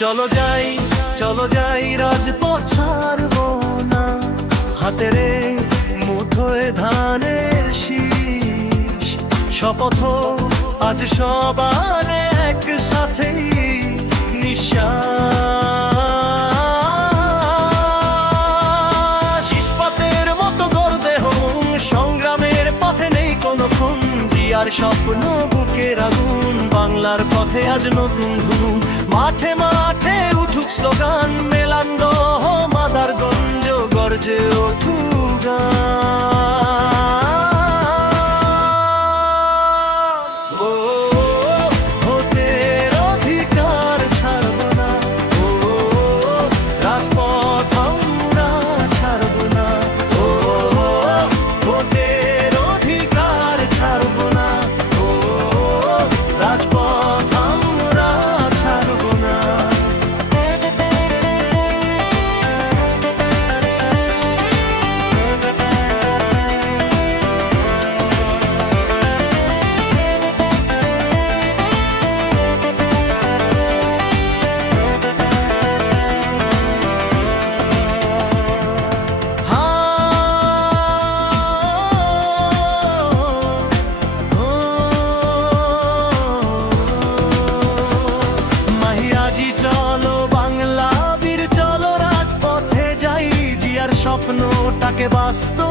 চলো যাই রাজপথ ছাড়বো না, হাতে রে মুঠোয় ধানের শীষ। শপথ আজ সবার একসাথেই নিঃশ্বাস। ইস্পাতের মতো গড়তে হন সংগ্রামের পথে, নেই কোনো খুন। জিয়ার স্বপ্ন বুকের আগুন, বাংলার পথে আজ নতুন ধুম। মাঠে মাঠে উঠুক স্লোগান, মেলান্দ মাদারগঞ্জ গর্জে উঠুক গান। ও ভোটের অধিকার ছাড়ব না, ও রাজপথ আমরা ছাড়ব না। ও ভোটের অধিকার ছাড়ব না, ও রাজপথ আমরা ছাড়ব না। চলো বাংলা বীর, চলো রাজপথে যাই, জিয়ার স্বপ্নটাকে বাস্তব